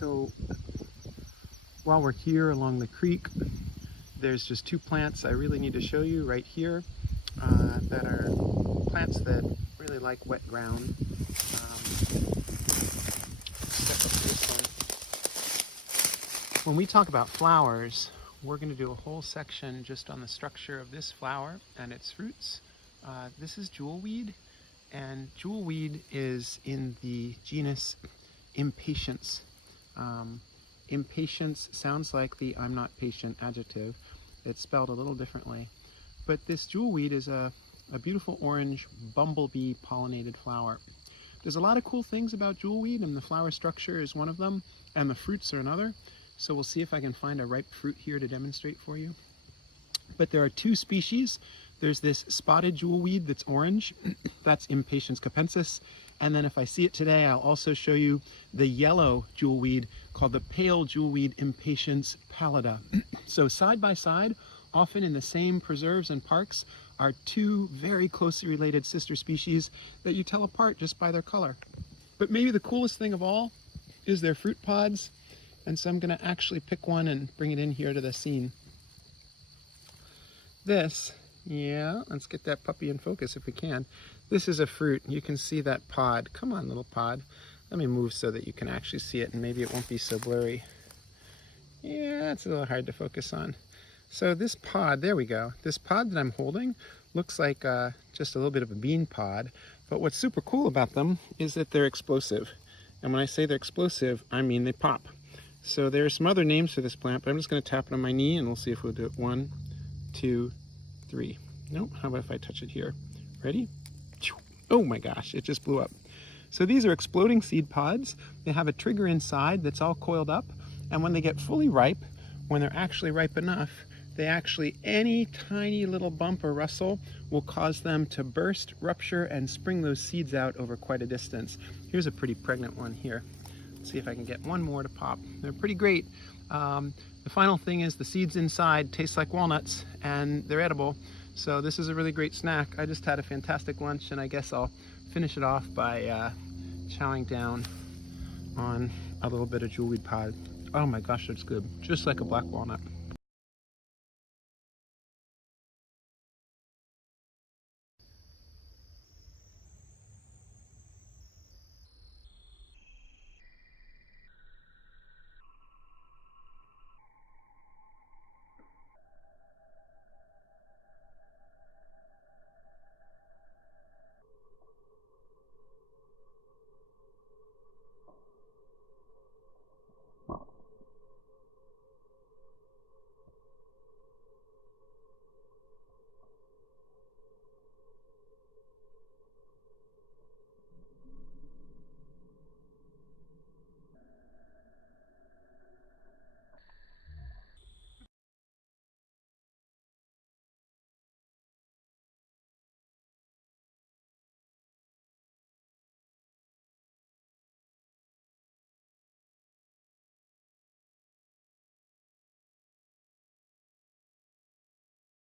So while we're here along the creek, there's just two plants I really need to show you right here that are plants that really like wet ground. Step up to this one. When we talk about flowers, we're going to do a whole section just on the structure of this flower and its fruits. This is jewelweed, and jewelweed is in the genus Impatiens. Impatiens sounds like the I'm not patient adjective. It's spelled a little differently. But this jewelweed is a beautiful orange bumblebee pollinated flower. There's a lot of cool things about jewelweed, and the flower structure is one of them, and the fruits are another. So we'll see if I can find a ripe fruit here to demonstrate for you. But there are two species. There's this spotted jewelweed that's orange. That's Impatiens capensis. And then if I see it today, I'll also show you the yellow jewelweed called the pale jewelweed Impatiens pallida. So side by side, often in the same preserves and parks, are two very closely related sister species that you tell apart just by their color. But maybe the coolest thing of all is their fruit pods. And so I'm going to actually pick one and bring it in here to the scene. This, yeah, let's get that puppy in focus if we can. This is a fruit. You can see that pod. Come on, little pod. Let me move so that you can actually see it, and maybe it won't be so blurry. Yeah, it's a little hard to focus on. So this pod, there we go. This pod that I'm holding looks like just a little bit of a bean pod. But what's super cool about them is that they're explosive. And when I say they're explosive, I mean they pop. So there's some other names for this plant, but I'm just going to tap it on my knee and we'll see if we'll do it. 1, 2, 3. Nope, how about if I touch it here? Ready? Oh my gosh, it just blew up. So these are exploding seed pods. They have a trigger inside that's all coiled up. And when they get fully ripe, when they're actually ripe enough, any tiny little bump or rustle will cause them to burst, rupture, and spring those seeds out over quite a distance. Here's a pretty pregnant one here. Let's see if I can get one more to pop. They're pretty great. The final thing is the seeds inside taste like walnuts and they're edible. So this is a really great snack. I just had a fantastic lunch, and I guess I'll finish it off by chowing down on a little bit of jewelweed pod. Oh my gosh, that's good. Just like a black walnut.